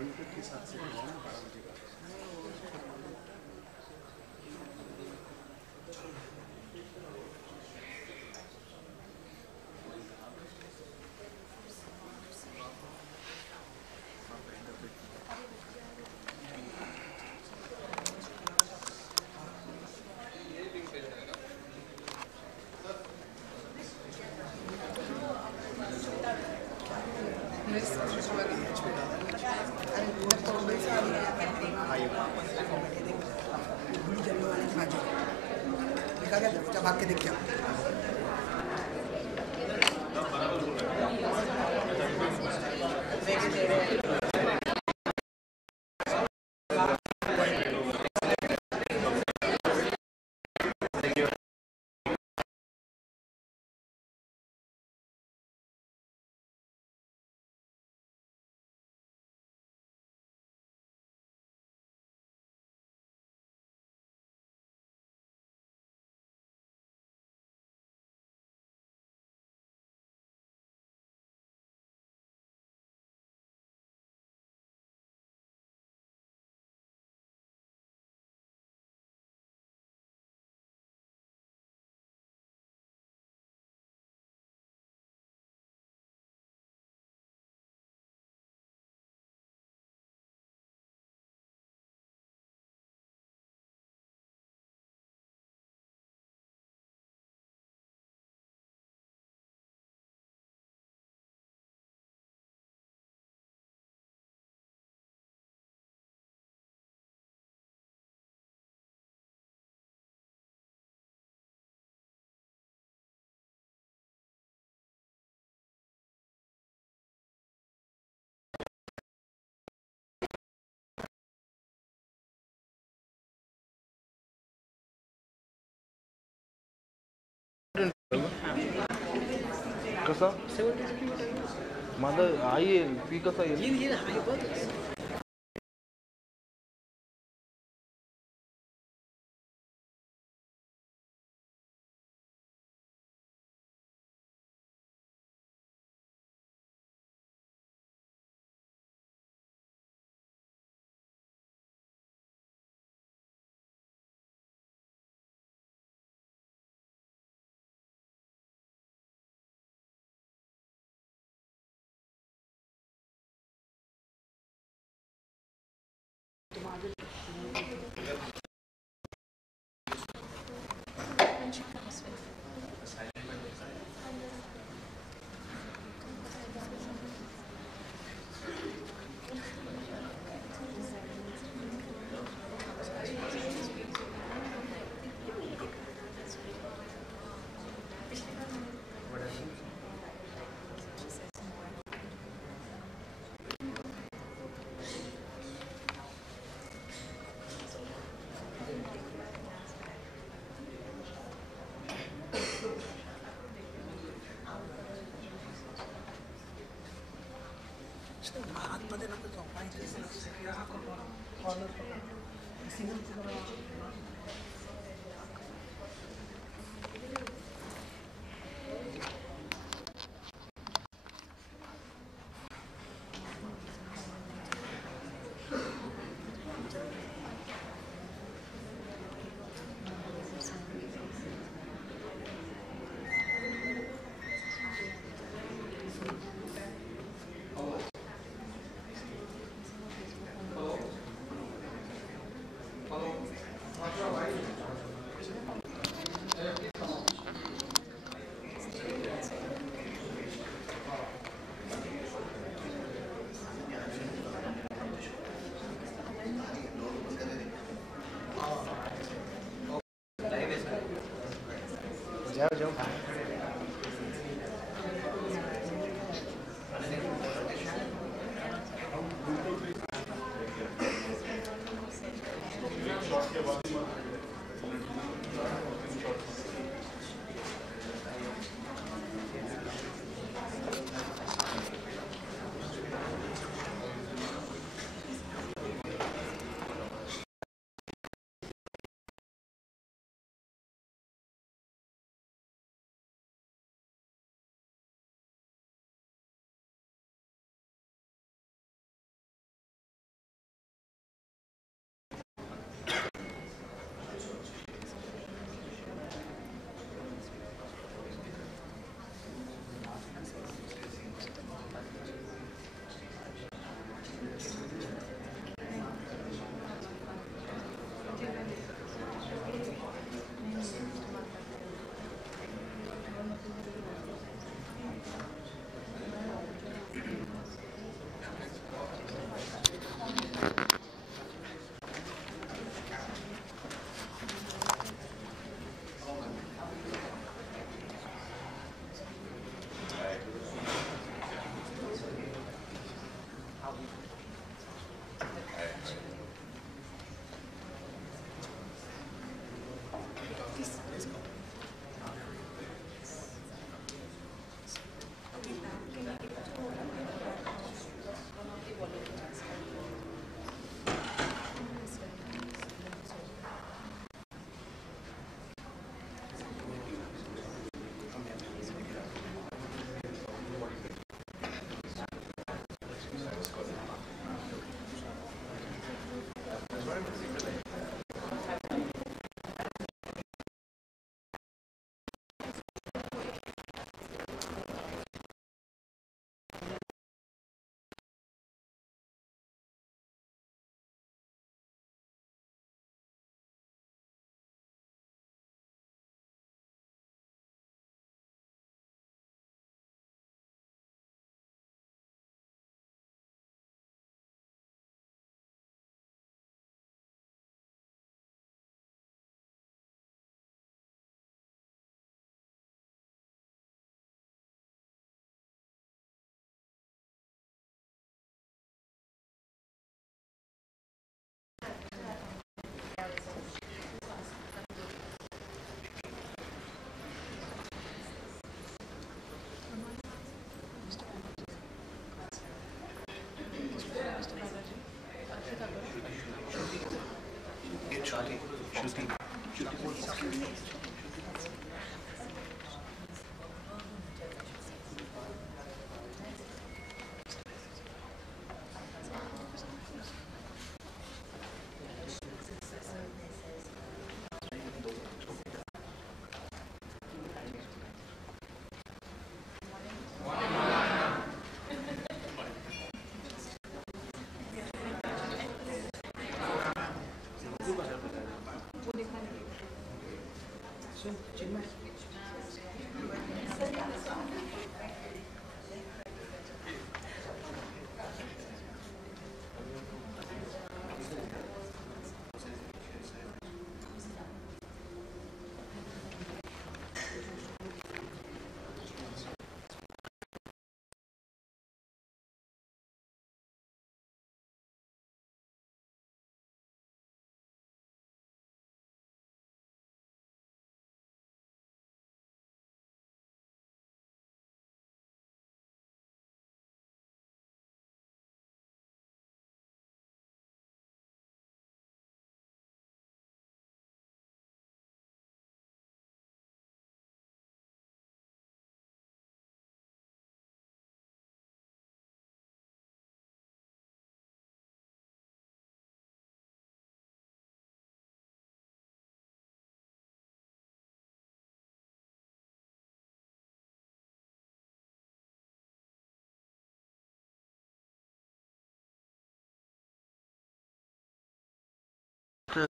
Input के साथ से है ना 12 बजे का। भाग के देखिए कसा माझं आई येईल ती कसा येईल आतमध्ये नको जाऊ कॉर्नर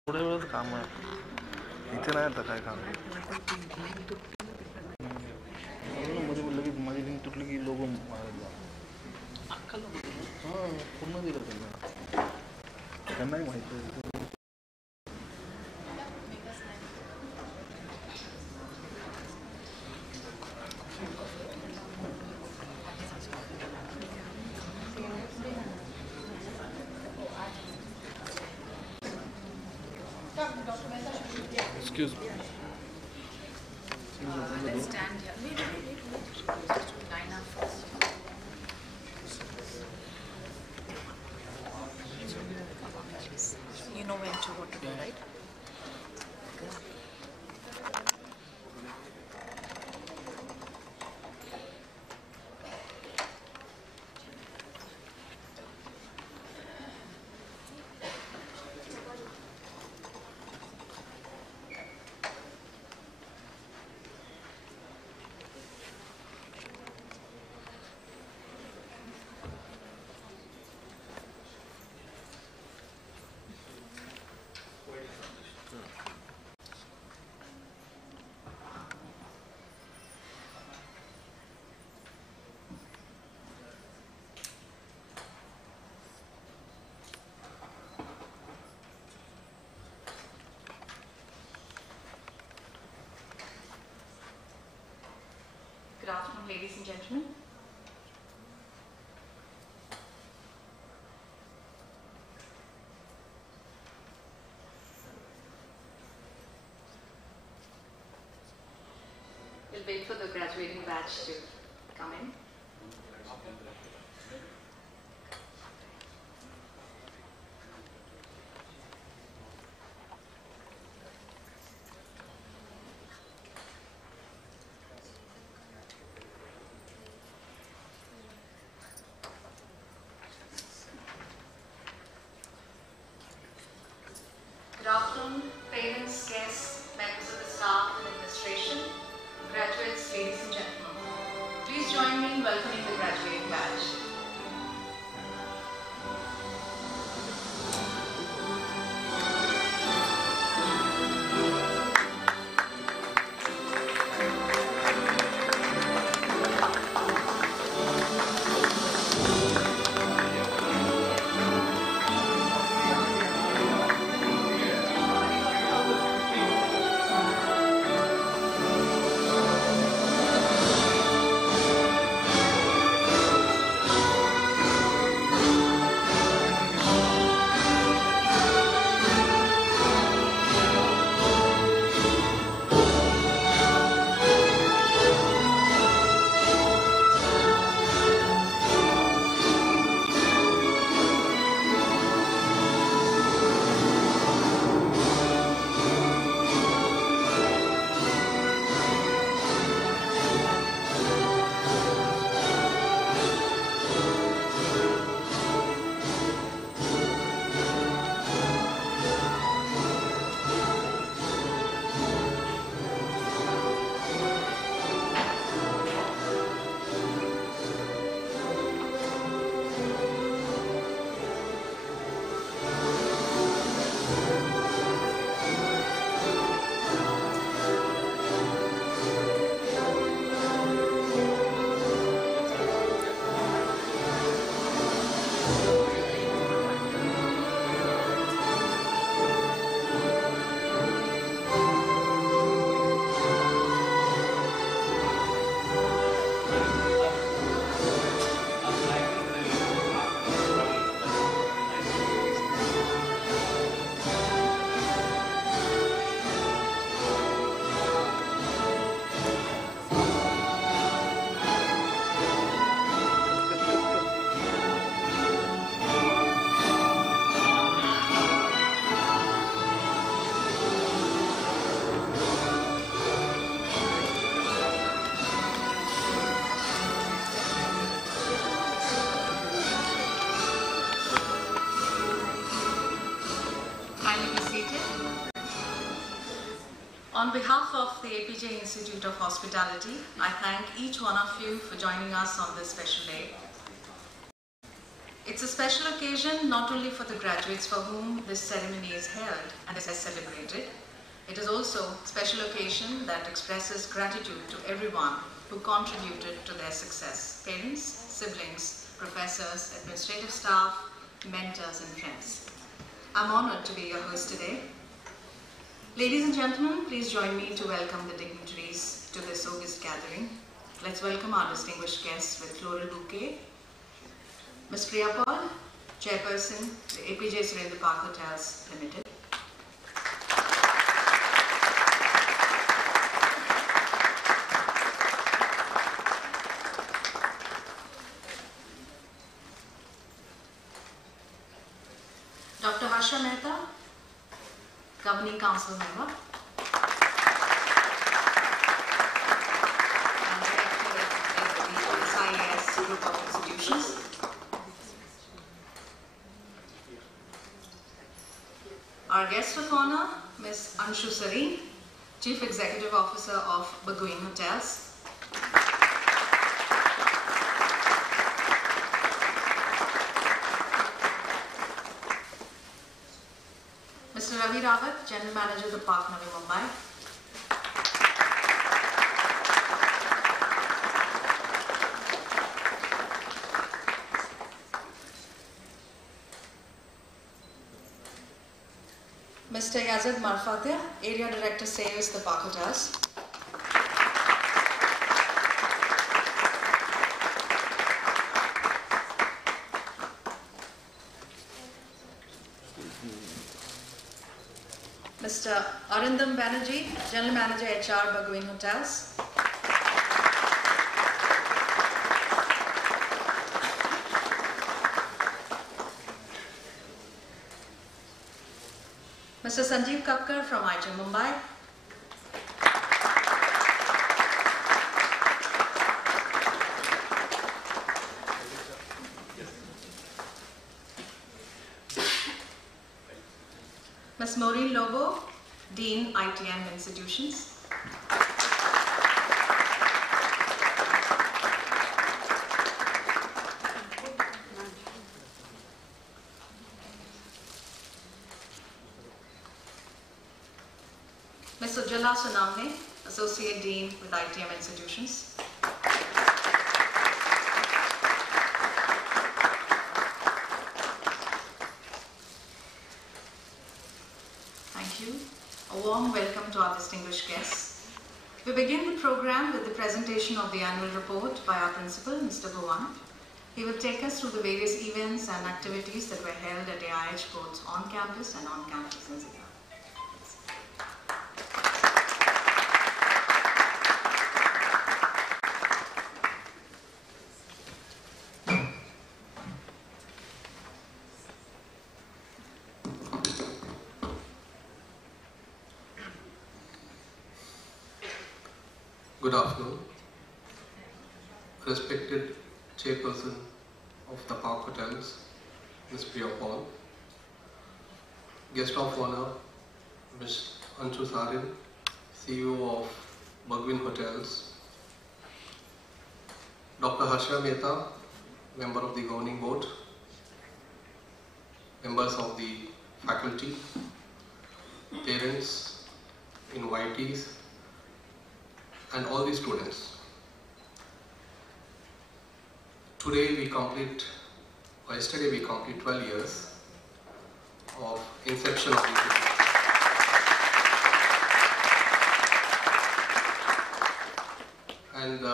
थोड्या वेळाचं काम आहे इथे नाही आता काय काम मध्ये लगेच माझी लिंक तुटली की लोक मारायला हां पूर्ण दिलं त्यांनाही माहिती Excuse me. Let's stand here. Line up first. You know when to what to do, right? Good afternoon, ladies and gentlemen. We'll wait for the graduating batch to come in. Good afternoon, parents, guests, members of the staff and administration, graduates, ladies and gentlemen. Please join me in On behalf of the APJ Institute of Hospitality, I thank each one of you for joining us on this special day. It's a special occasion not only for the graduates for whom this ceremony is held and is celebrated, it is also a special occasion that expresses gratitude to everyone who contributed to their success: parents, siblings, professors, administrative staff, mentors, and friends. I'm honored to be your host today. Ladies and gentlemen, please join me to welcome the dignitaries to this august gathering. Let's welcome our distinguished guests with floral bouquet. Ms. Priya Paul, Chairperson, the APJ Surendra Park Hotels Limited. Dr. Harsha Mehta, Governing Council Member. And Director of the SIAS Group of Institutions. Our guest of honor, Ms. Anshu Sareen, Chief Executive Officer of Bergwijn Hotels. Mr. Ravi Rawat, General Manager of the Park Navi Mumbai. Mr. Yazid Marfatia, Area Director Sales, the Park Hotels. Mr. Arindam Banerjee, General Manager HR, Bergwijn Hotels. Mr. Sanjeev Kakkar from IIT Mumbai. Ms. Maureen Lobo, Dean, ITM Institutions. Ms. Ujjwala Sonamne, Associate Dean with ITM Institutions. Thank you. A warm welcome to our distinguished guests. We begin the program with the presentation of the annual report by our principal, Mr. Bhuwan. He will take us through the various events and activities that were held at AIH both on campus and on campus in Zika. Good afternoon. Respected Chairperson of the Park Hotels, Ms. Priya Paul. Guest of honor, Ms. Anshu Sareen, CEO of Bergwijn Hotels. Dr. Harsha Mehta, Member of the Governing Board. Members of the faculty, parents, invitees, and all the students. Yesterday we complete 12 years of inception of the institute. And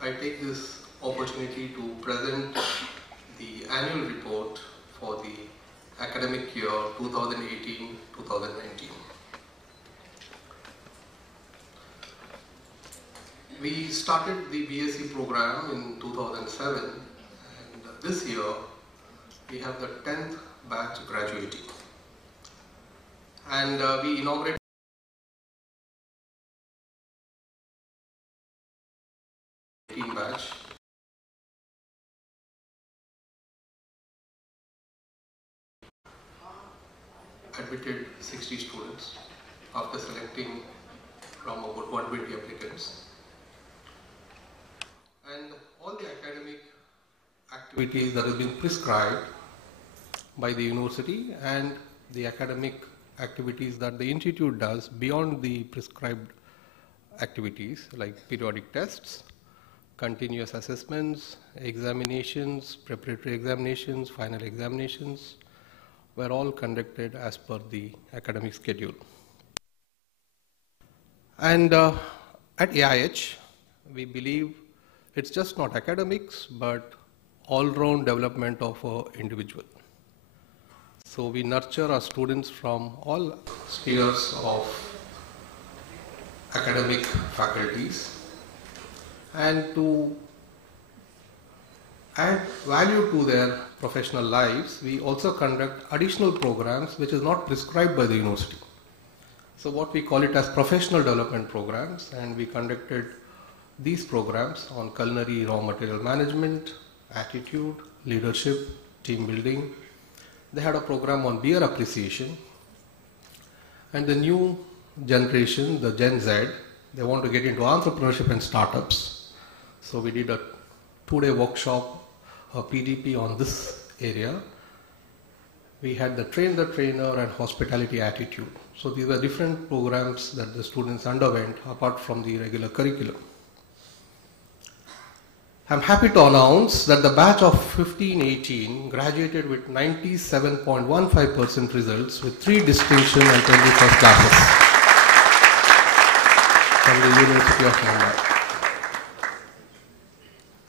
I take this opportunity to present the annual report for the academic year 2018-2019. We started the BSc program in 2007, and this year we have the 10th batch graduating. And we inaugurated batch. Admitted 60 students after selecting from about 120 applicants. And all the academic activities that have been prescribed by the university and the academic activities that the institute does beyond the prescribed activities like periodic tests, continuous assessments, examinations, preparatory examinations, final examinations were all conducted as per the academic schedule. And at AIH, we believe it's just not academics, but all-round development of an individual. So we nurture our students from all spheres of academic faculties, and to add value to their professional lives, we also conduct additional programs which is not prescribed by the university. So what we call it as professional development programs, and we conducted these programs on culinary raw material management, attitude, leadership, team building. They had a program on beer appreciation, and the new generation, the Gen Z, they want to get into entrepreneurship and startups. So we did a 2-day workshop, a PDP on this area. We had the train the trainer and hospitality attitude. So these were different programs that the students underwent apart from the regular curriculum. I'm happy to announce that the batch of 15-18 graduated with 97.15% results with 3 distinction and 20 first classes from the University of Mumbai.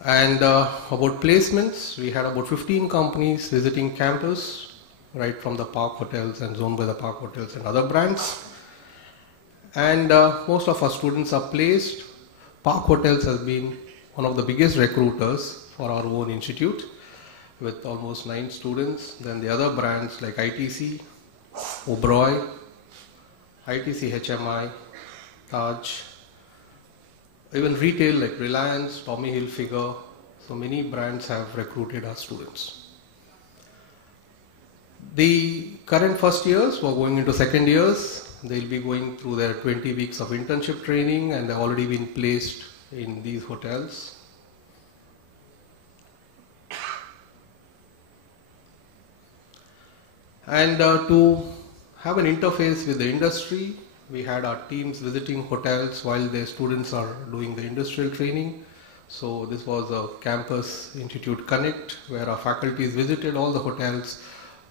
And about placements, we had about 15 companies visiting campus, right from the Park Hotels and Zone by the Park Hotels and other brands. And most of our students are placed. Park Hotels has been one of the biggest recruiters for our own institute with almost 9 students. Then the other brands like ITC, Oberoi, ITC HMI, Taj, even retail like Reliance, Tommy Hilfiger. So many brands have recruited our students. The current first years who are going into second years, they'll be going through their 20 weeks of internship training, and they've already been placed in these hotels. And to have an interface with the industry, we had our teams visiting hotels while their students are doing the industrial training. So this was a campus institute connect where our faculties visited all the hotels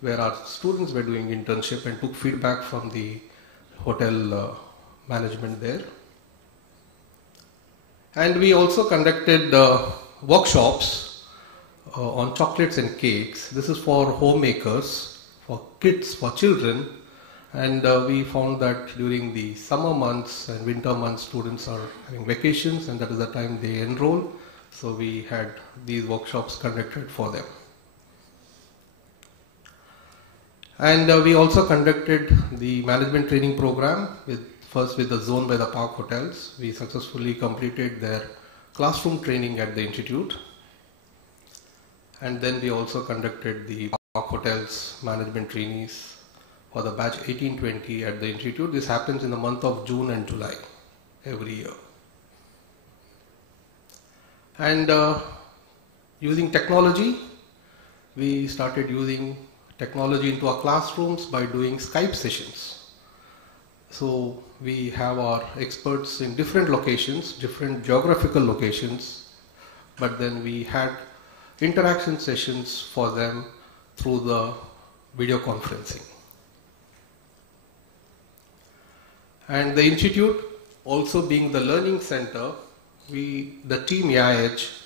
where our students were doing internship and took feedback from the hotel management there. And we also conducted workshops on chocolates and cakes. This is for homemakers, for kids, for children. And we found that during the summer months and winter months, students are having vacations, and that is the time they enroll. So we had these workshops conducted for them. And we also conducted the management training program first with the Zone by the Park Hotels. We successfully completed their classroom training at the institute. And then we also conducted the Park Hotels management trainees for the batch 18-20 at the institute. This happens in the month of June and July every year. And using technology, we started using technology into our classrooms by doing Skype sessions. So we have our experts in different locations, different geographical locations, but then we had interaction sessions for them through the video conferencing. And the institute, also being the learning center, the team AIH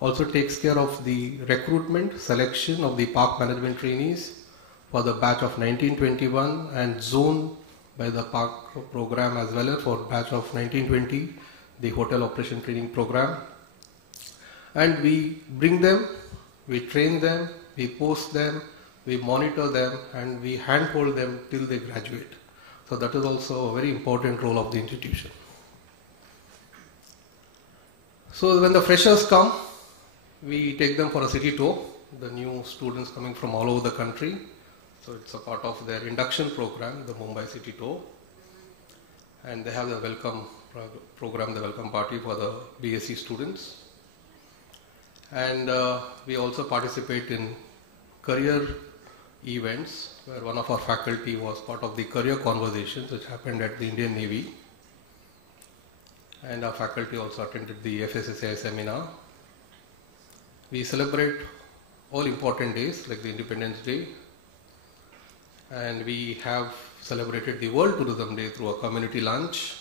also takes care of the recruitment, selection of the park management trainees for the batch of 1921 and Zone by the Park program as well as for batch of 1920, the hotel operation training program. And we bring them, we train them, we post them, we monitor them, and we handhold them till they graduate. So that is also a very important role of the institution. So when the freshers come, we take them for a city tour, the new students coming from all over the country. So it's a part of their induction program, the Mumbai City Tour. and they have the welcome program, the welcome party for the BSc students. And we also participate in career events, where one of our faculty was part of the career conversations which happened at the Indian Navy. And our faculty also attended the FSSAI seminar. We celebrate all important days like the Independence Day, and we have celebrated the World Tourism Day through a community lunch,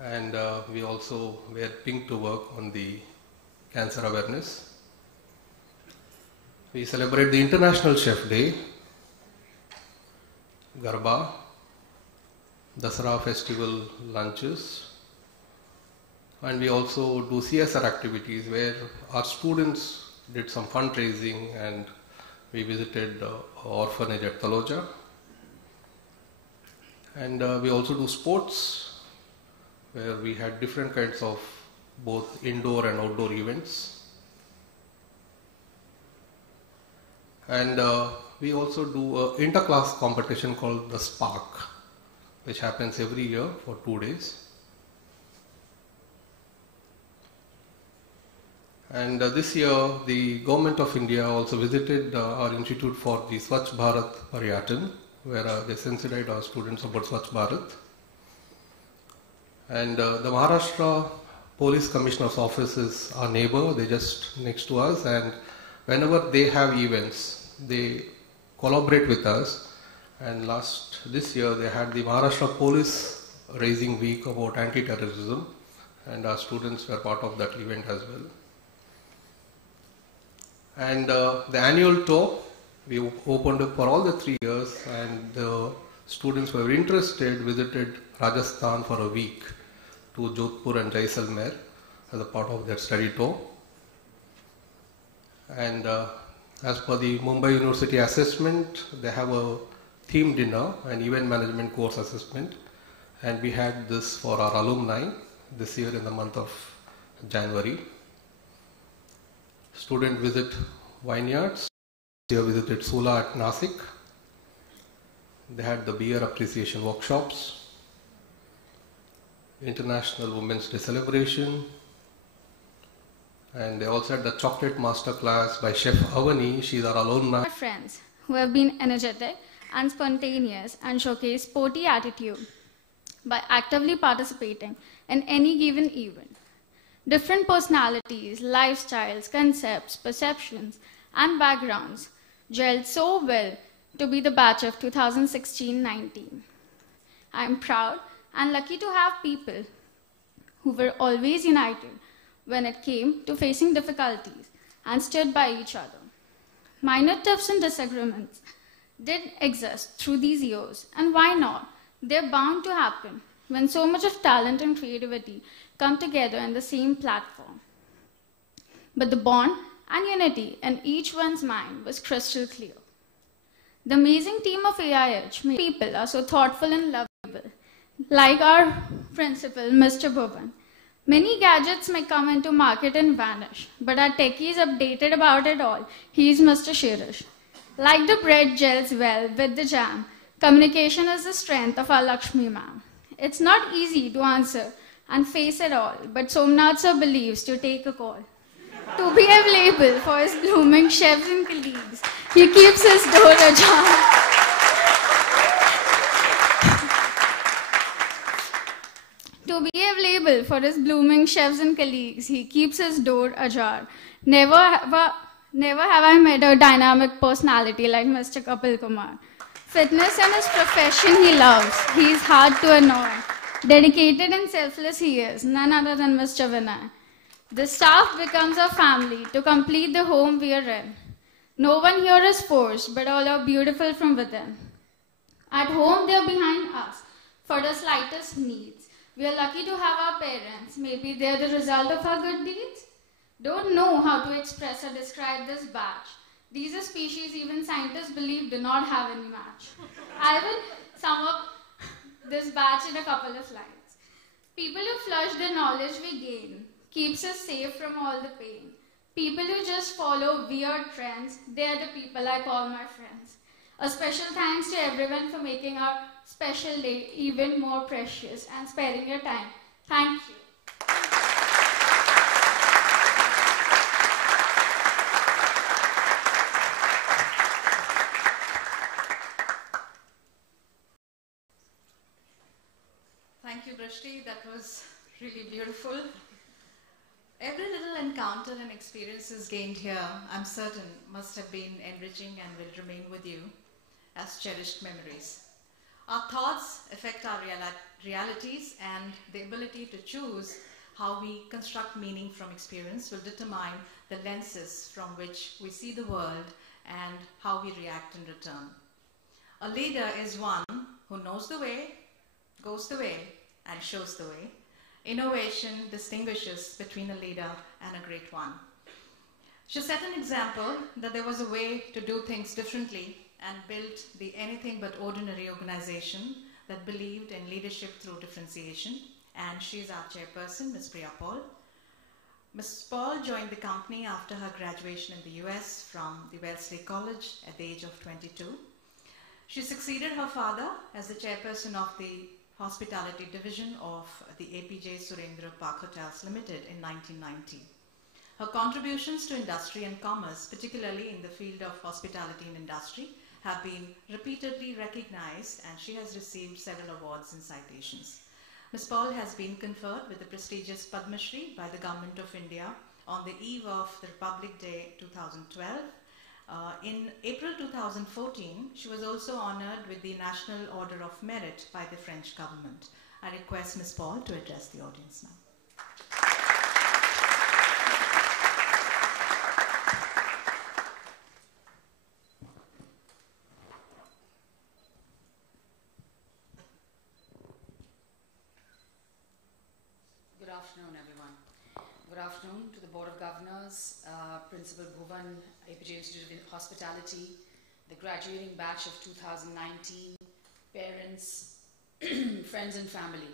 and we also wear pink to work on the cancer awareness. We celebrate the International Chef Day, Garba, Dasara festival lunches, and we also do CSR activities where our students did some fundraising, and we visited an orphanage at Taloja. And we also do sports, where we had different kinds of both indoor and outdoor events. And we also do an inter-class competition called the Spark, which happens every year for 2 days. And this year, the Government of India also visited our institute for the Swachh Bharat Paryatan, where they sensitized our students about Swachh Bharat. And the Maharashtra Police Commissioner's office is our neighbor, they're just next to us, and whenever they have events, they collaborate with us. And this year they had the Maharashtra Police Raising Week about anti-terrorism, and our students were part of that event as well. And the annual tour, we opened up for all the 3 years, and the students who were interested visited Rajasthan for a week to Jodhpur and Jaisalmer as a part of their study tour. And as per the Mumbai University assessment, they have a theme dinner, an event management course assessment, and we had this for our alumni this year in the month of January. Student visit vineyards. They visited Sula at Nasik. They had the beer appreciation workshops, International Women's Day celebration, and they also had the chocolate master class by Chef Avani. She's our alumni. My friends who have been energetic and spontaneous and showcase sporty attitude by actively participating in any given event. Different personalities, lifestyles, concepts, perceptions, and backgrounds gelled so well to be the batch of 2016-19. I am proud and lucky to have people who were always united when it came to facing difficulties and stood by each other. Minor tiffs and disagreements did exist through these years, and why not? They're bound to happen when so much of talent and creativity come together in the same platform. But the bond and unity in each one's mind was crystal clear. The amazing team of AIH people are so thoughtful and lovable, like our principal, Mr. Bhuvan. Many gadgets may come into market and vanish, but our techie is updated about it all. He's Mr. Shirish. Like the bread gels well with the jam, communication is the strength of our Lakshmi ma'am. It's not easy to answer and face it all, but Somnath sir believes to take a call. To be available for his blooming chefs and colleagues, he keeps his door ajar. To be available for his blooming chefs and colleagues, he keeps his door ajar. Never have I met a dynamic personality like Mr. Kapil Kumar. Fitness and his profession he loves. He is hard to annoy. Dedicated and selfless he is, none other than Mr. Vinay. The staff becomes our family to complete the home we are in. No one here is forced, but all are beautiful from within. At home, they are behind us for the slightest needs. We are lucky to have our parents. Maybe they are the result of our good deeds. Don't know how to express or describe this batch. These are species even scientists believe do not have any match. I will sum up this batch in a couple of lines. People who flush the knowledge we gain, keeps us safe from all the pain. People who just follow weird trends, they are the people I call my friends. A special thanks to everyone for making our special day even more precious and sparing your time. Thank you. Thank you, Drishti. That was really beautiful. Every little encounter and experiences gained here, I'm certain, must have been enriching and will remain with you as cherished memories. Our thoughts affect our realities, and the ability to choose how we construct meaning from experience will determine the lenses from which we see the world and how we react in return. A leader is one who knows the way, goes the way, and shows the way. Innovation distinguishes between a leader and a great one. She set an example that there was a way to do things differently and built the anything but ordinary organization that believed in leadership through differentiation. And she's our chairperson, Ms. Priya Paul. Ms. Paul joined the company after her graduation in the US from the Wellesley College at the age of 22. She succeeded her father as the chairperson of the Hospitality Division of the APJ Surendra Park Hotels Limited in 1990. Her contributions to industry and commerce, particularly in the field of hospitality and industry, have been repeatedly recognized, and she has received several awards and citations. Ms. Paul has been conferred with the prestigious Padma Shri by the Government of India on the eve of the Republic Day 2012. In April 2014, she was also honored with the National Order of Merit by the French government. I request Ms. Paul to address the audience now. Good afternoon, everyone. Good afternoon to the Board of Governors, Principal Bhuvan, APJ Institute of Hospitality, the graduating batch of 2019, parents, friends and family.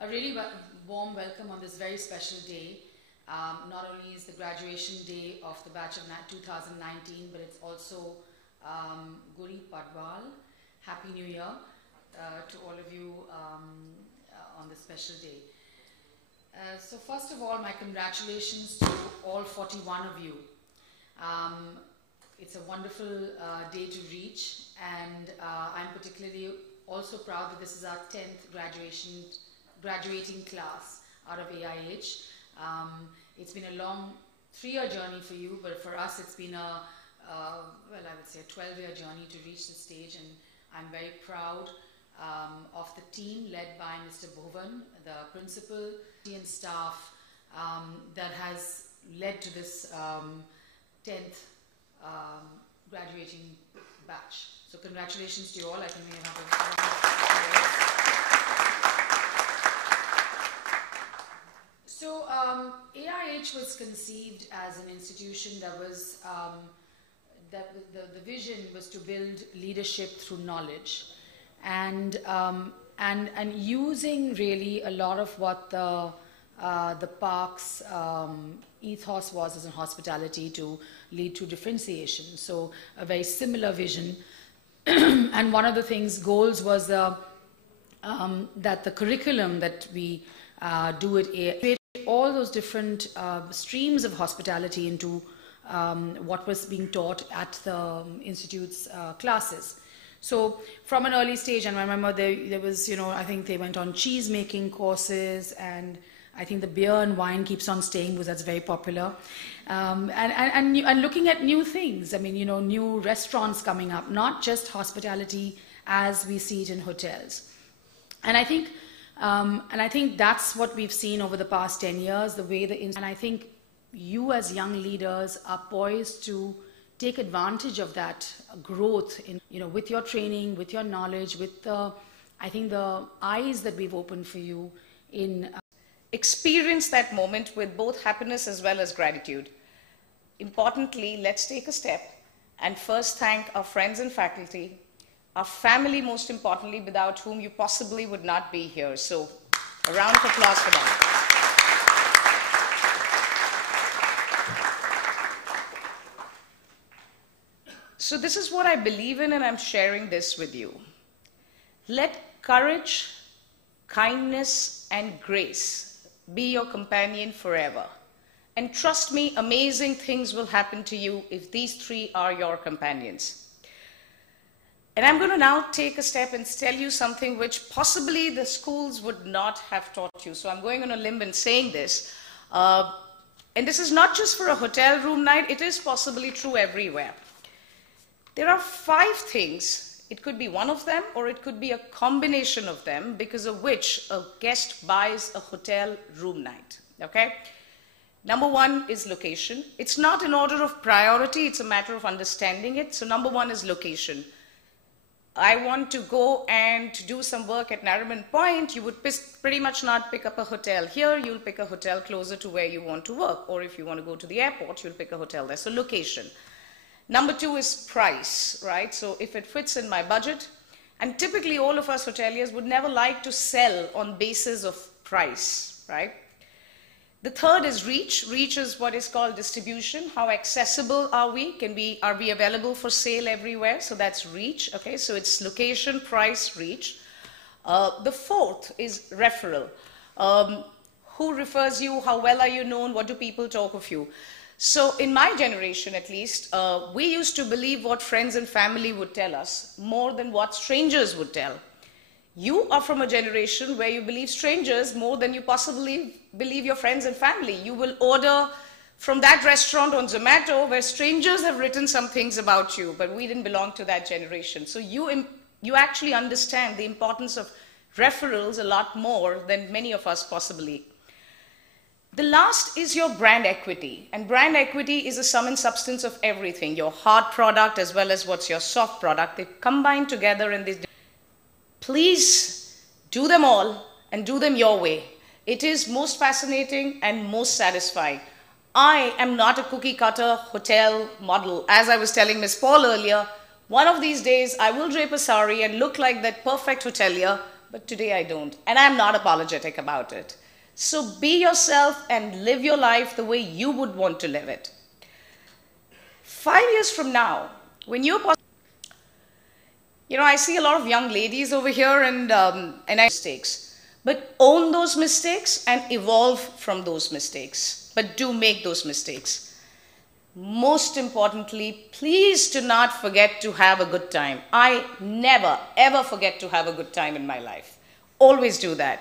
A really warm welcome on this very special day. Not only is the graduation day of the batch of 2019, but it's also Guri Padwal. Happy New Year to all of you on this special day. So first of all, my congratulations to all 41 of you. It's a wonderful day to reach, and I'm particularly also proud that this is our 10th graduating class out of AIH. It's been a long 3-year journey for you, but for us it's been a, well, I would say a 12-year journey to reach this stage, and I'm very proud of the team led by Mr. Bhuvan, the principal and staff that has led to this 10th graduating batch. So congratulations to you all. I think we have a So AIH was conceived as an institution that was the vision was to build leadership through knowledge, and using really a lot of what the park's ethos was as in hospitality to lead to differentiation. So a very similar vision. And one of the goals was that the curriculum that we do at AIH, all those different streams of hospitality into what was being taught at the Institute's classes. So from an early stage, and I remember there was, I think they went on cheese making courses, and I think the beer and wine keeps on staying because that's very popular. And looking at new things, I mean, new restaurants coming up, not just hospitality as we see it in hotels. And I think that's what we've seen over the past 10 years, the way and I think you as young leaders are poised to take advantage of that growth in, with your training, with your knowledge, with the eyes that we've opened for you in experience that moment with both happiness as well as gratitude. Importantly, let's take a step and first thank our friends and faculty, our family most importantly, without whom you possibly would not be here. So a round of applause for them. So this is what I believe in, and I'm sharing this with you. Let courage, kindness, and grace be your companion forever. And trust me, amazing things will happen to you if these three are your companions. And I'm going to now take a step and tell you something which possibly the schools would not have taught you. So I'm going on a limb in saying this. And this is not just for a hotel room night, it is possibly true everywhere. There are 5 things. It could be one of them, or it could be a combination of them, because of which a guest buys a hotel room night. Okay? Number 1 is location. It's not in order of priority, it's a matter of understanding it. So number 1 is location. I want to go and do some work at Nariman Point, you would pretty much not pick up a hotel here, you'll pick a hotel closer to where you want to work. Or if you want to go to the airport, you'll pick a hotel there. So location. Number 2 is price, right? So if it fits in my budget, and typically all of us hoteliers would never like to sell on basis of price, right? The third is reach. Reach is what is called distribution. How accessible are we? Are we available for sale everywhere? So that's reach. Okay, so it's location, price, reach. The fourth is referral. Who refers you? How well are you known? What do people talk of you? So in my generation, at least, we used to believe what friends and family would tell us more than what strangers would tell. You are from a generation where you believe strangers more than you possibly believe your friends and family. You will order from that restaurant on Zomato where strangers have written some things about you, but we didn't belong to that generation. So you actually understand the importance of referrals a lot more than many of us possibly. The last is your brand equity. And brand equity is a sum and substance of everything, your hard product as well as what's your soft product. They combine together in this. Please do them all and do them your way. It is most fascinating and most satisfying. I am not a cookie cutter hotel model. As I was telling Ms. Paul earlier, one of these days I will drape a sari and look like that perfect hotelier, but today I don't. And I'm not apologetic about it. So be yourself and live your life the way you would want to live it. 5 years from now, when you're I see a lot of young ladies over here and I mistakes. But own those mistakes and evolve from those mistakes. But do make those mistakes. Most importantly, please do not forget to have a good time. I never, ever forget to have a good time in my life. Always do that.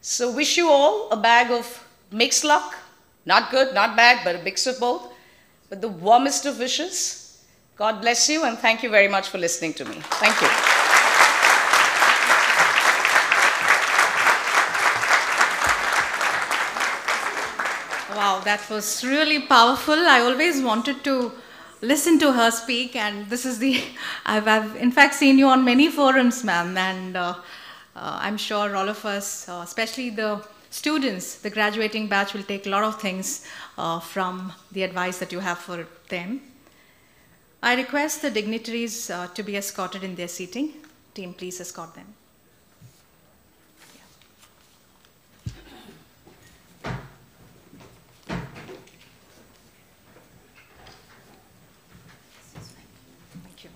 So wish you all a bag of mixed luck. Not good, not bad, but a mix of both. But the warmest of wishes. God bless you, and thank you very much for listening to me. Thank you. Wow, that was really powerful. I always wanted to listen to her speak, and this is I've in fact seen you on many forums, ma'am, and I'm sure all of us, especially the students, the graduating batch, will take a lot of things from the advice that you have for them. I request the dignitaries to be escorted in their seating. Team, please escort them. Thank you.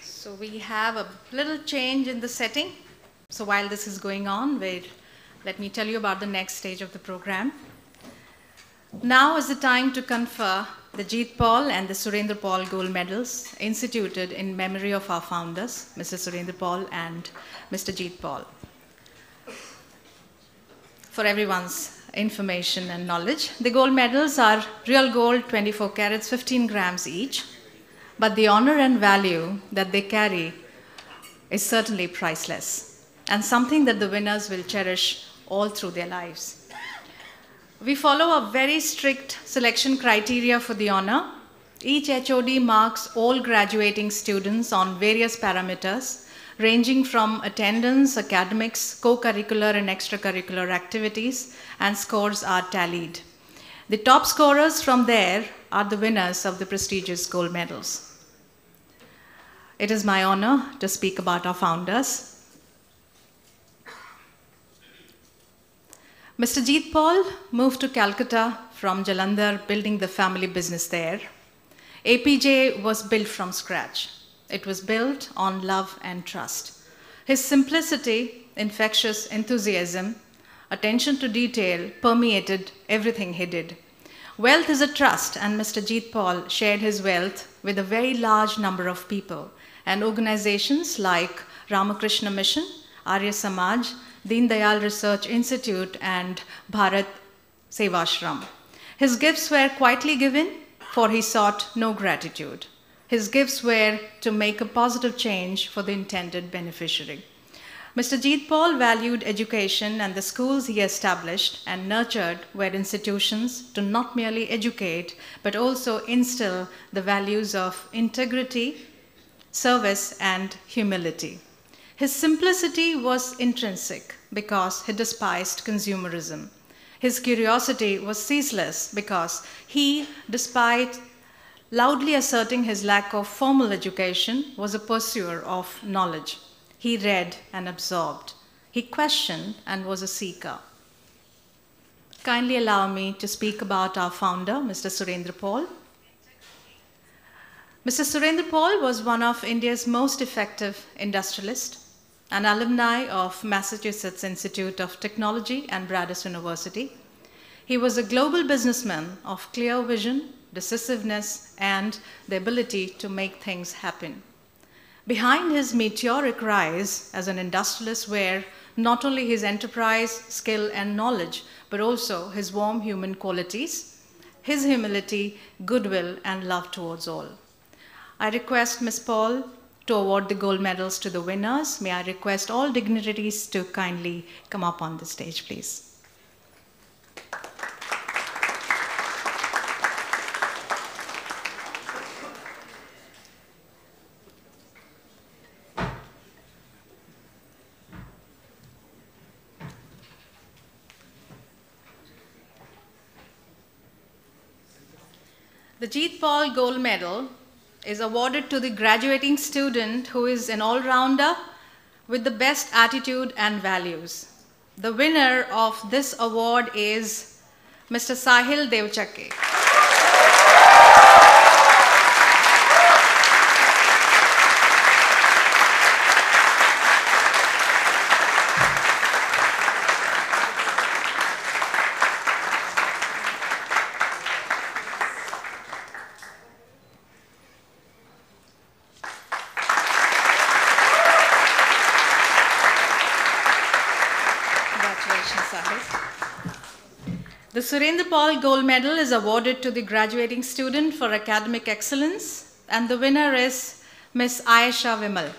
So we have a little change in the setting. So while this is going on, let me tell you about the next stage of the program. Now is the time to confer the Jeet Paul and the Surendra Paul Gold Medals instituted in memory of our founders, Mr. Surendra Paul and Mr. Jeet Paul. For everyone's information and knowledge, the gold medals are real gold, 24 carats, 15 grams each. But the honor and value that they carry is certainly priceless, and something that the winners will cherish all through their lives. We follow a very strict selection criteria for the honor. Each HOD marks all graduating students on various parameters, ranging from attendance, academics, co-curricular and extracurricular activities, and scores are tallied. The top scorers from there are the winners of the prestigious gold medals. it is my honor to speak about our founders. Mr. Jeet Paul moved to Calcutta from Jalandhar, building the family business there. APJ was built from scratch. It was built on love and trust. His simplicity, infectious enthusiasm, attention to detail permeated everything he did. Wealth is a trust, and Mr. Jeet Paul shared his wealth with a very large number of people and organizations like Ramakrishna Mission, Arya Samaj, Deen Dayal Research Institute, and Bharat Sevashram. His gifts were quietly given, for he sought no gratitude. His gifts were to make a positive change for the intended beneficiary. Mr. Jeet Paul valued education, and the schools he established and nurtured were institutions to not merely educate, but also instill the values of integrity, service, and humility. His simplicity was intrinsic because he despised consumerism. His curiosity was ceaseless because he, despite loudly asserting his lack of formal education, was a pursuer of knowledge. He read and absorbed. He questioned and was a seeker. Kindly allow me to speak about our founder, Mr. Surendra Paul. Mr. Surendra Paul was one of India's most effective industrialists, an alumni of Massachusetts Institute of Technology and Brandeis University. He was a global businessman of clear vision, decisiveness, and the ability to make things happen. Behind his meteoric rise as an industrialist were not only his enterprise, skill, and knowledge, but also his warm human qualities, his humility, goodwill, and love towards all. I request Ms. Paul to award the gold medals to the winners. May I request all dignitaries to kindly come up on the stage, please. The Jeet Paul Gold Medal is awarded to the graduating student who is an all-rounder with the best attitude and values. The winner of this award is Mr. Sahil Devchakke. The Surendra Paul Gold Medal is awarded to the graduating student for academic excellence, and the winner is Ms. Ayesha Vimal.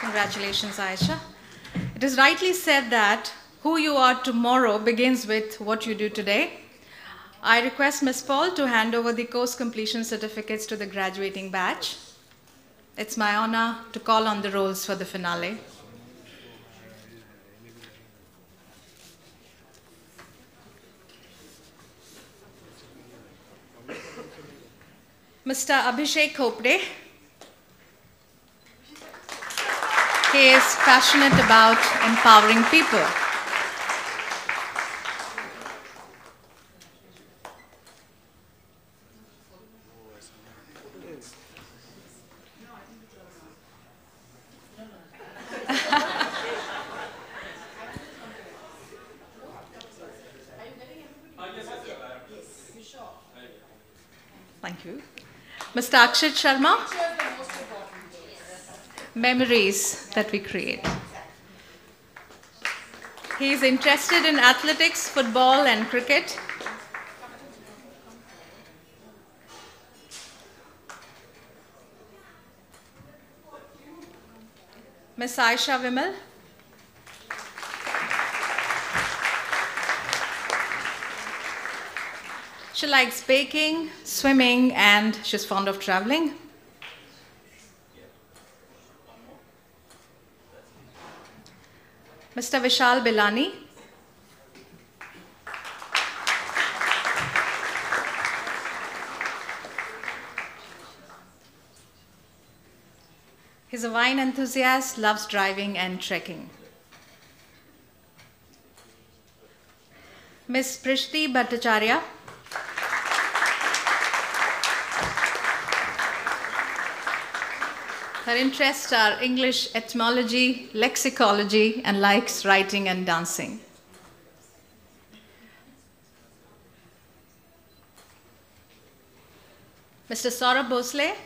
Congratulations, Ayesha. It is rightly said that who you are tomorrow begins with what you do today. I request Ms. Paul to hand over the course completion certificates to the graduating batch. It's my honor to call on the rolls for the finale. Mr. Abhishek Khopde. He is passionate about empowering people. Thank you. Mr. Akshit Sharma. Memories that we create. He is interested in athletics, football, and cricket. Ms. Ayesha Vimal. She likes baking, swimming, and she's fond of traveling. Mr. Vishal Bilani. He's a wine enthusiast, loves driving and trekking. Miss Prishti Bhattacharya. Her interests are English etymology, lexicology, and likes writing and dancing. Mr. Saurabh Bhosle.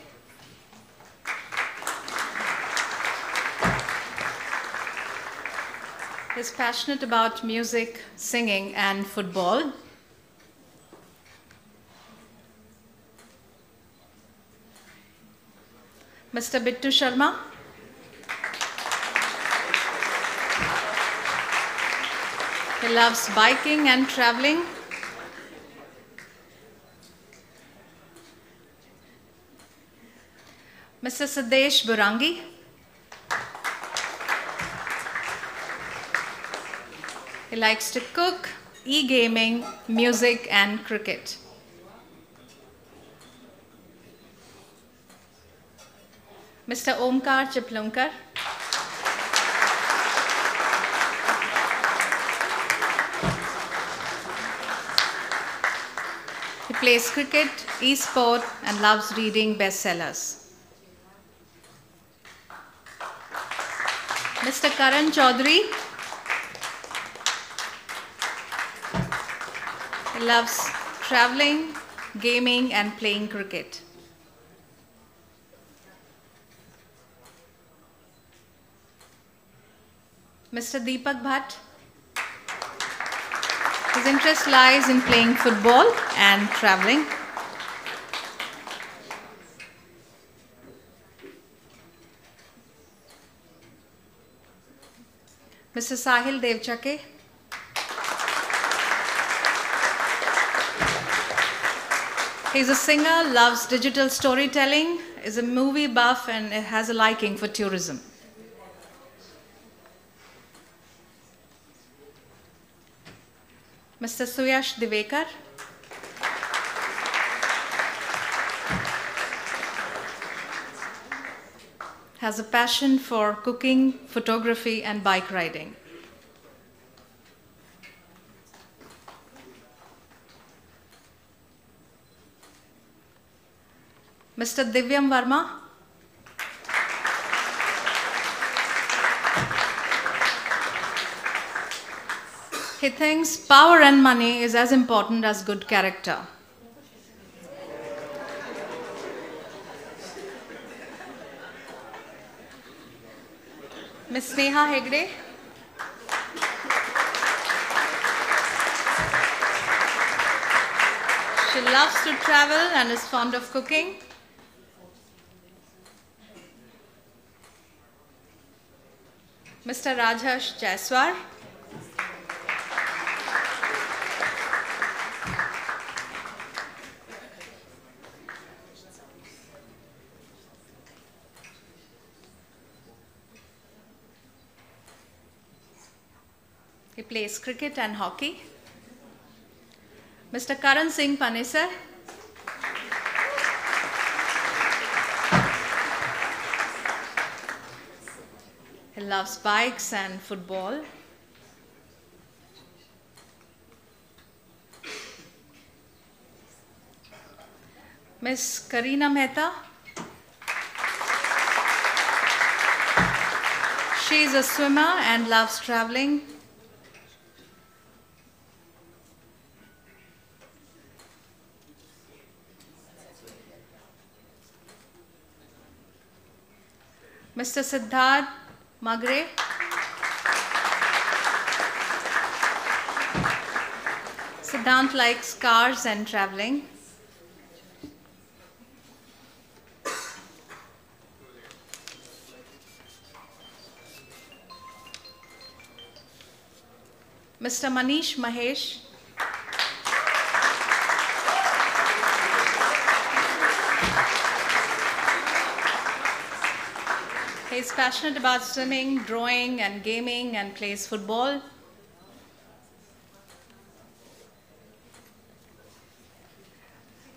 He's passionate about music, singing, and football. Mr. Bittu Sharma. He loves biking and traveling. Mr. Siddesh Burangi. He likes to cook, e-gaming, music, and cricket. Mr. Omkar Chiplunkar. He plays cricket, e-sport, and loves reading bestsellers. Mr. Karan Chaudhary. He loves traveling, gaming, and playing cricket. Mr. Deepak Bhatt. His interest lies in playing football and traveling. Mr. Sahil Devchake. He's a singer, loves digital storytelling, is a movie buff, and has a liking for tourism. Mr. Suyash Divekar. Has a passion for cooking, photography, and bike riding. Mr. Divyam Verma. He thinks power and money is as important as good character. Ms. Sneha Hegde. She loves to travel and is fond of cooking. Mr. Rajharsh Jaiswar. He plays cricket and hockey. Mr. Karan Singh Panesar. He loves bikes and football. Miss Karina Mehta. She is a swimmer and loves traveling. Mr. Siddharth Magre. Siddhant likes cars and traveling. Mr. Manish Mahesh. is passionate about swimming, drawing, and gaming, and plays football.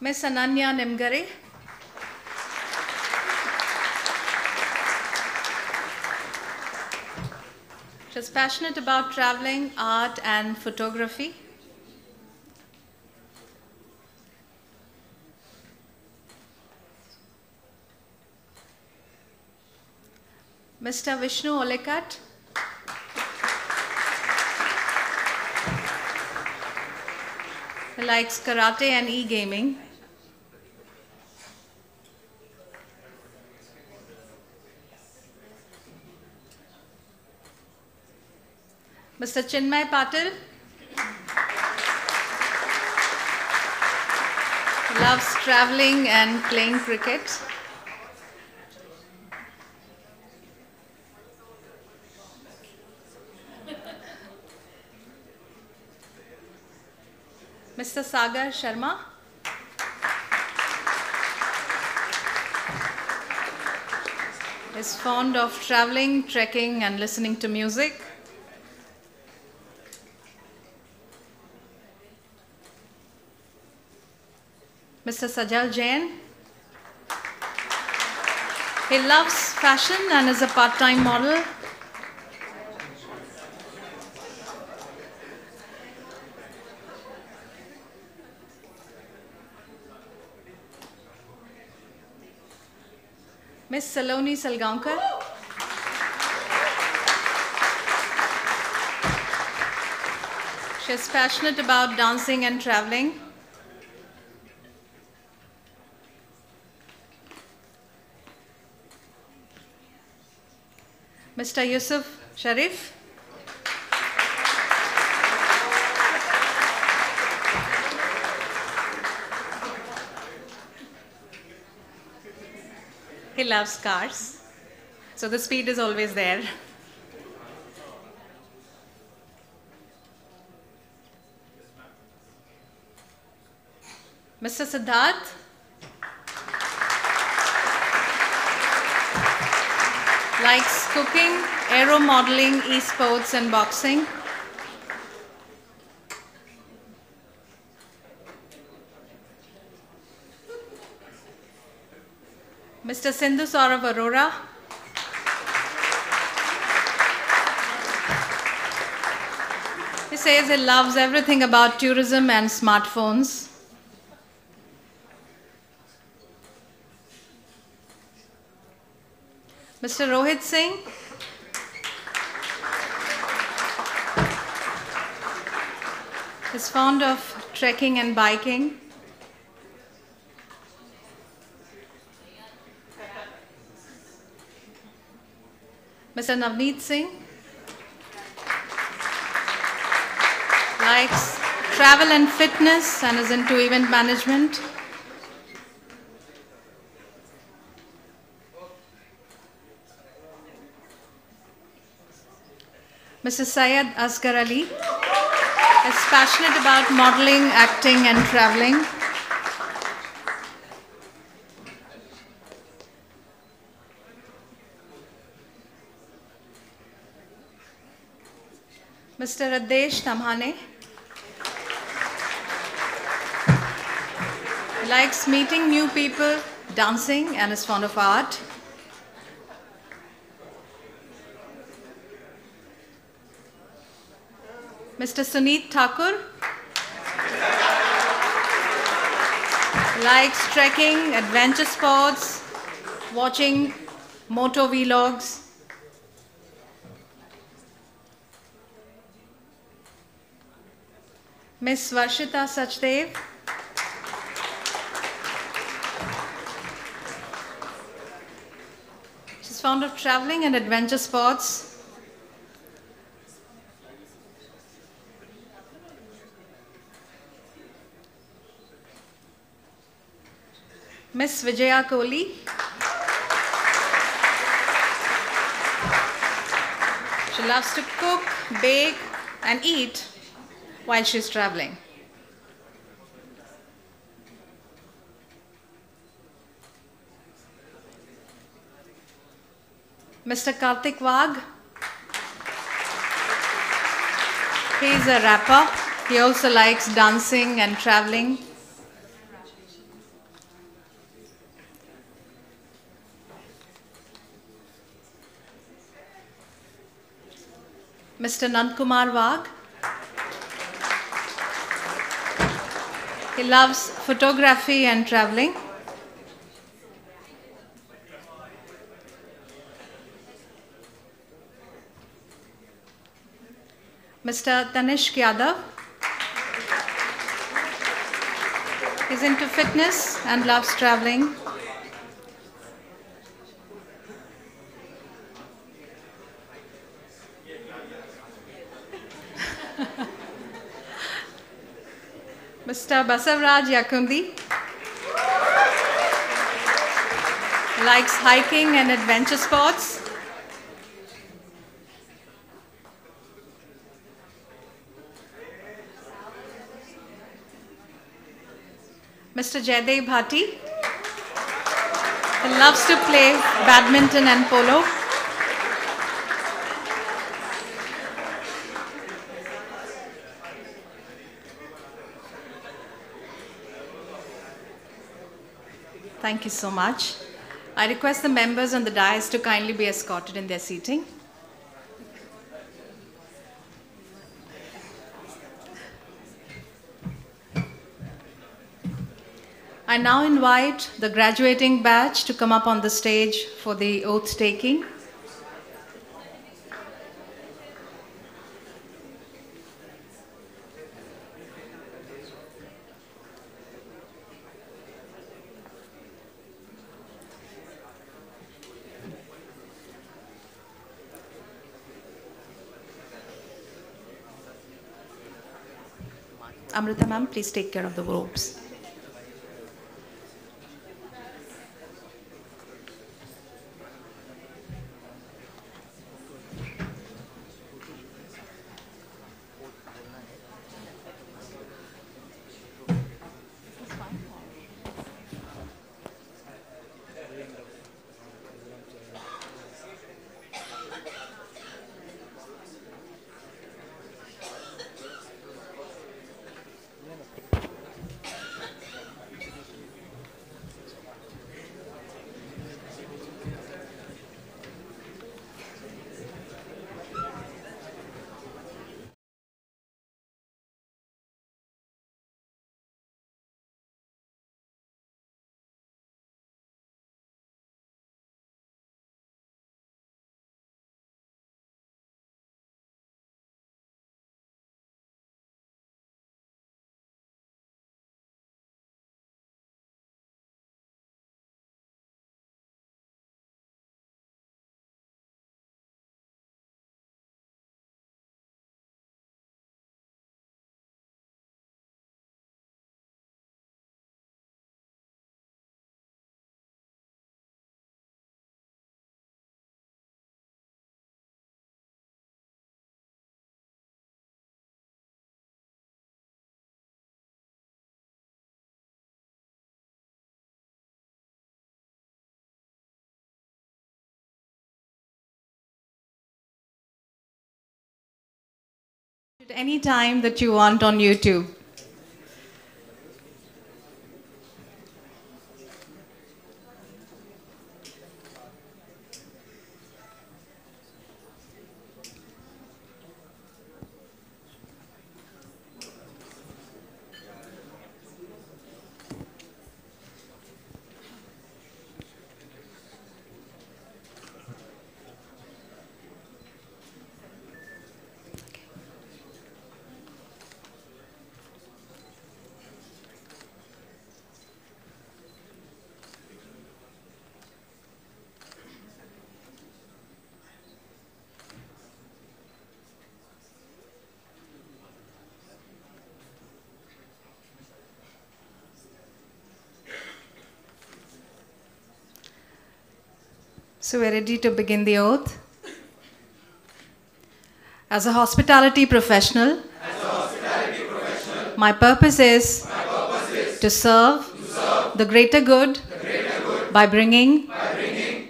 Miss Ananya Nimgare. She's passionate about traveling, art, and photography. Mr. Vishnu Olekat. He likes karate and e-gaming. Mr. Chinmay Patil. He loves traveling and playing cricket. Mr. Sagar Sharma. Is fond of traveling, trekking, and listening to music. Mr. Sajal Jain. He loves fashion and is a part-time model. Miss Saloni Salgaonkar. She is passionate about dancing and traveling. Mr. Yusuf Sharif. He loves cars, so the speed is always there. Mr. Siddharth. Likes cooking, aero modeling, esports, and boxing. Mr. Sindhu Saurav Arora. He says he loves everything about tourism and smartphones. Mr. Rohit Singh. Is fond of trekking and biking. Mr. Navneet Singh likes travel and fitness and is into event management. Mr. Syed Asghar Ali is passionate about modeling, acting, and traveling. Mr. Radesh Tamhane likes meeting new people, dancing, and is fond of art. Mr. Suneet Thakur likes trekking, adventure sports, watching moto vlogs. Miss Varshita Sachdev she's fond of traveling and adventure sports. Miss Vijaya Kohli she loves to cook, bake, and eat while she's traveling. Mr. Karthik Wagh. He's a rapper. He also likes dancing and traveling. Mr. Nandkumar Wagh. He loves photography and traveling. Mr. Tanishq Yadav. He's into fitness and loves traveling. Mr. Basavraj Yakundi likes hiking and adventure sports. Mr. Jaydev Bhati, he loves to play badminton and polo. Thank you so much. I request the members on the dais to kindly be escorted in their seating. I now invite the graduating batch to come up on the stage for the oath taking. Amrita ma'am, please take care of the robes. At any time that you want on YouTube. So we're ready to begin the oath. As a hospitality professional, my purpose is to serve the greater good by bringing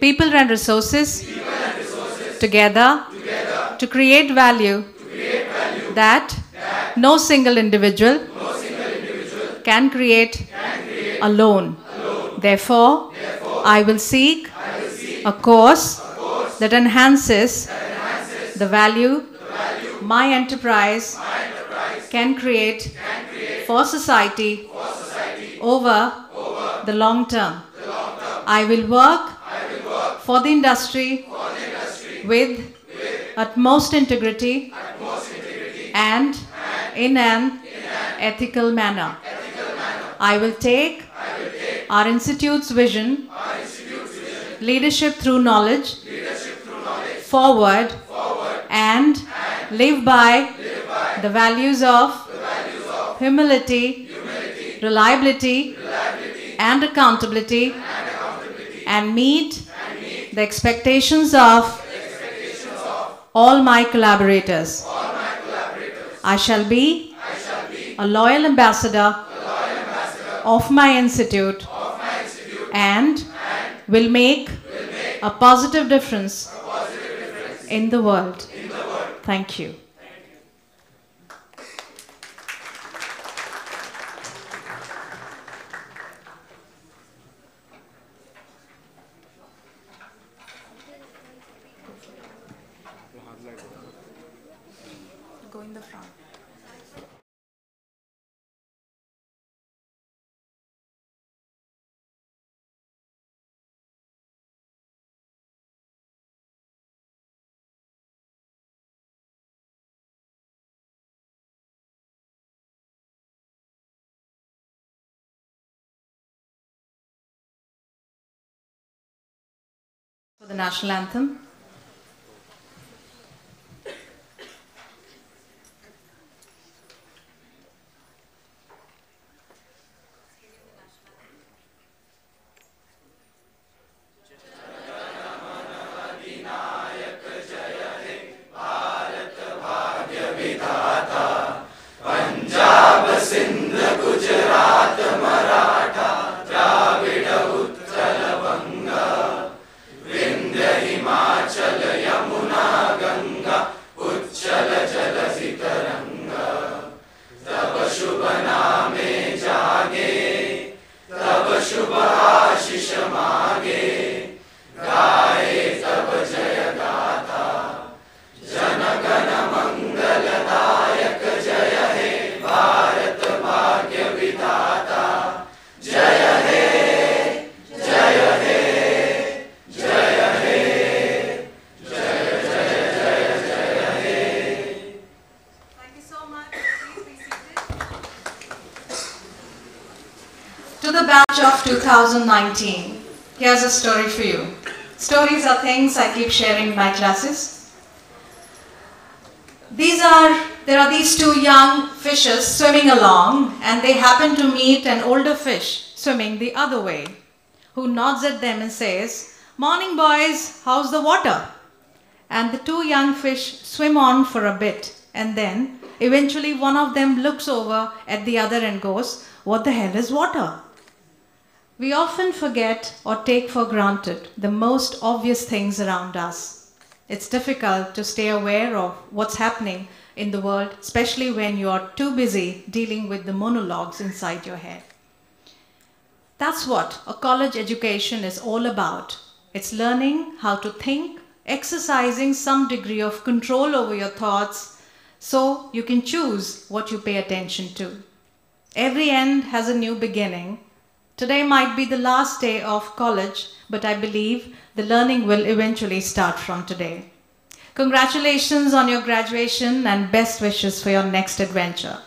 people and resources together to create value that no single individual can create alone. Therefore, I will seek a course that enhances the value my enterprise can create for society over the long term. I will work for the industry with utmost integrity and in an ethical manner. I will take our institute's vision, leadership through knowledge, forward and live by the values of humility, reliability, and accountability, and meet the expectations of all my collaborators. I shall be a loyal ambassador of my institute and will make a positive difference in the world. Thank you. Go in the front. For the national anthem. To the batch of 2019, here's a story for you. Stories are things I keep sharing in my classes. There are these two young fishes swimming along, and they happen to meet an older fish swimming the other way, who nods at them and says, "Morning boys, how's the water?" And the two young fish swim on for a bit, and then eventually one of them looks over at the other and goes, "What the hell is water?" We often forget or take for granted the most obvious things around us. It's difficult to stay aware of what's happening in the world, especially when you're too busy dealing with the monologues inside your head. That's what a college education is all about. It's learning how to think, exercising some degree of control over your thoughts so you can choose what you pay attention to. Every end has a new beginning. Today might be the last day of college, but I believe the learning will eventually start from today. Congratulations on your graduation and best wishes for your next adventure.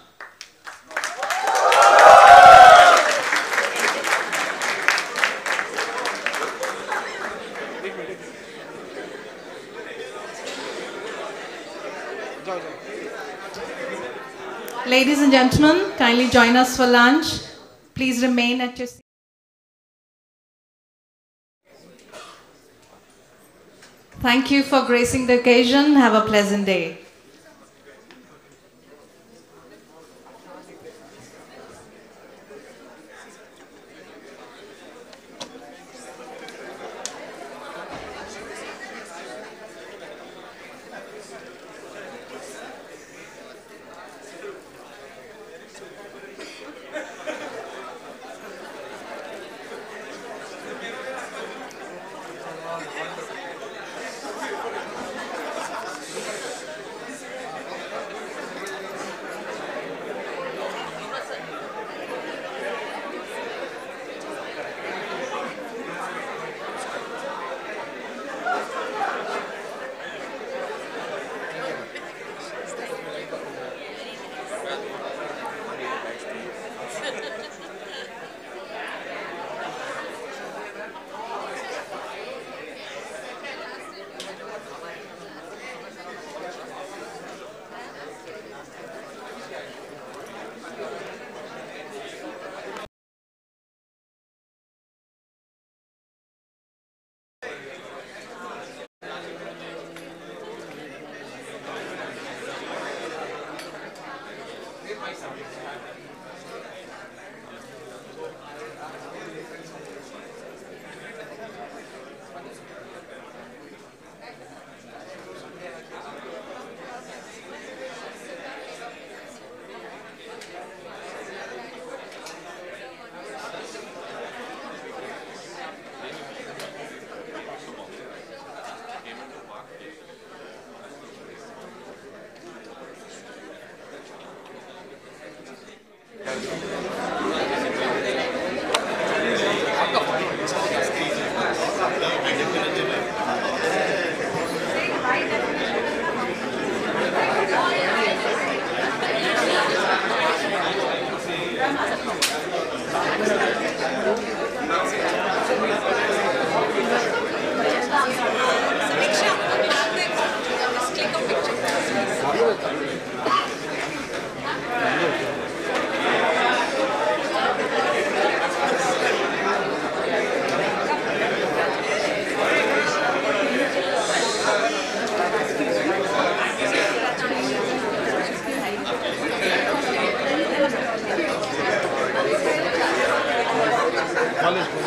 Ladies and gentlemen, kindly join us for lunch. Please remain at your seats. Thank you for gracing the occasion. Have a pleasant day. Wait.